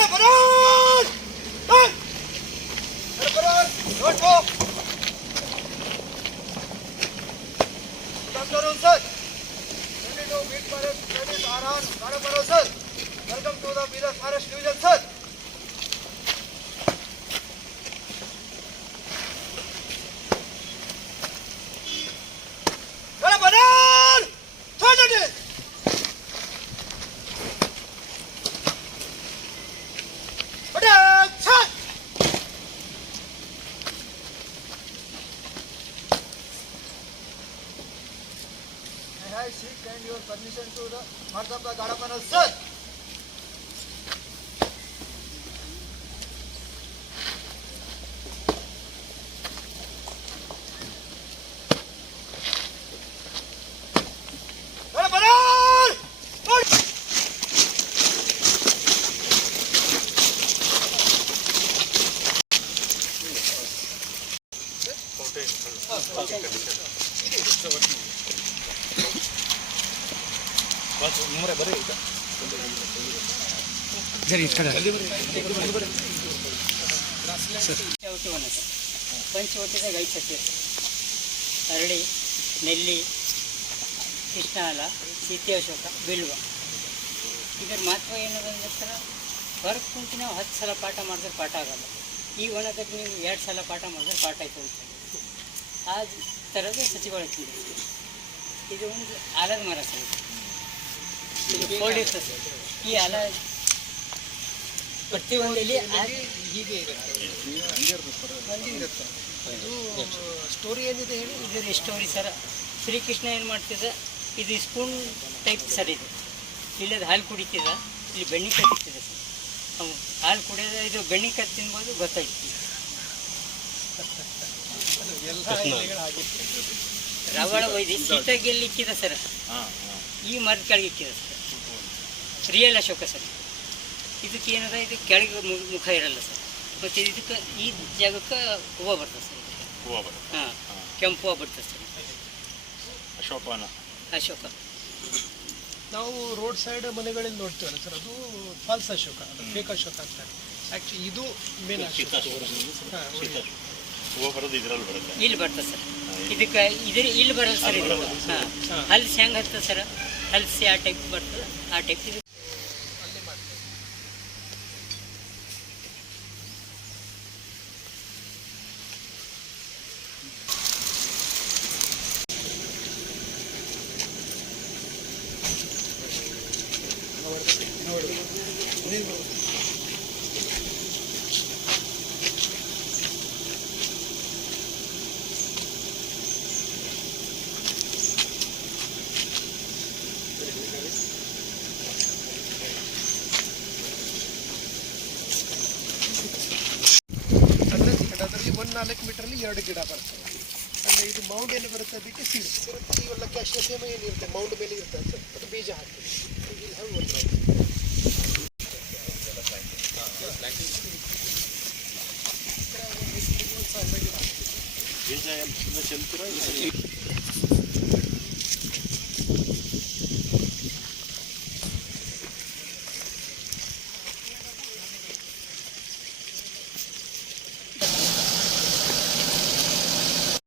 Welcome to the Bidar Forest Division, sir. I seek and your permission to the march of the Gadapanal, sir. ಪಂಚವಟಿದ ಗೈಸಕ್ಕೆ ಅರಳಿ ನೆಲ್ಲಿ ಕೃಷ್ಣಾಲ ಸೀತೆ ಅಶೋಕ ಬಿಲ್ವ ಇದರ ಮಹತ್ವ ಏನದಂದ್ರೆ ಸರ ಹೊರಗೆ ಕುಂತು ನಾವು 10 ಸಲ ಪಾಠ ಮಾಡಿದ್ರೆ ಪಾಠ ಆಗೋಲ್ಲ. ಈ ಒಣಗಕ್ಕೆ ನೀವು 2 ಸಲ ಪಾಠ ಮಾಡಿದ್ರೆ ಪಾಠ ಆಯ್ತು ಅಂತ ಆ ಥರದ ಸಚಿವಾಲಯ. ಇದು ಒಂದು ಆಲದ ಮರ ಸರ್, ಇದು ಫೋಲ್ಡ್ ಇರ್ತದೆ ಸರ್. ಈ ಆಲ ಪ್ರತಿಯೊಂದಲ್ಲಿ ಹೀಗೆ ಇರುತ್ತೆ. ಇದು ಸ್ಟೋರಿ ಏನಿದೆ ಹೇಳಿ. ಇದು ಸ್ಟೋರಿ ಸರ್, ಶ್ರೀಕೃಷ್ಣ ಏನು ಮಾಡ್ತಿದ್ದ, ಇದು ಸ್ಪೂನ್ ಟೈಪ್ ಸರ್. ಇದು ಇಲ್ಲದ ಹಾಲು ಕುಡಿತಿದ್ದ, ಇಲ್ಲಿ ಬೆಣ್ಣಿಕಾಯಿ ತಿಂತಿದ್ದ ಸರ್. ಅವ್ನು ಹಾಲು ಕುಡಿಯೋದ, ಇದು ಬೆಣ್ಣಿಕಾಯಿ ತಿನ್ಬೋದು ಗೊತ್ತಾಯ್ತು. ರವಳ ಒಯ್ದು ಸೀತಾಗೆಲ್ಲಿ ಇಕ್ಕಿದ ಸರ್, ಈ ಮರದ ಕೆಳಗೆ ಇಕ್ಕಿದ ಸರ್. Real Ashoka sir. ಇದಕ್ಕೆ ಏನದ, ಇದು ಕೆಳಗೆ ಮುಖ ಇರಲ್ಲ ಸರ್. ಮತ್ತು ಇದಕ್ಕೆ ಈ ಜಾಗಕ್ಕೆ ಹೂವು ಬರ್ತದೆ ಸರ್. ಹಾಂ, ಕೆಂಪು ಹೂವು ಬರ್ತದೆ ಸರ್. ಅಶೋಕ ನಾವು ರೋಡ್ ಸೈಡ್ ಮನೆಗಳಲ್ಲಿ ನೋಡ್ತೀವಲ್ಲ ಸರ್, ಅದು ಫಾಲ್ಸ್ ಅಶೋಕ, ಅದು ಫೇಕ್ ಅಶೋಕ ಅಂತ. ಆ್ಯಕ್ಚುಲಿ ಇದು ಮೇನ್ ಅಶೋಕ. ಇಲ್ಲಿ ಬರ್ತದೆ ಸರ್. ಇದಕ್ಕೆ ಇಲ್ಲಿ ಬರೋದು ಸರ್. ಇದು ಹಾಂ, ಹಲ್ಸಿ ಹೆಂಗೆ ಹತ್ತದ ಸರ್, ಹಲ್ಸಿ ಆ ಟೈಪ್ ಬರ್ತದೆ. ಆ ಟೈಪ್ ಇದು ಅದರಲ್ಲಿ 4 ಮೀಟ್ರಲ್ಲಿ 2 ಗಿಡ ಬರ್ತವೆ. ಅಂದರೆ ಇದು ಮೌಂಡ್ ಏನು ಬರುತ್ತೆ, ಅದಕ್ಕೆ ಸೀಡ್ ಇವೆಲ್ಲ ಕ್ಯಾಶ್ಯ ಸೇಮ ಏನಿರುತ್ತೆ ಮೌಂಡ್ ಮೇಲೆ ಇರ್ತದೆ ಸರ್, ಅದು ಬೀಜ ಹಾಕ್ತೀವಿ. ಬೀಜ ಚೆಲ್ತೀರಾ?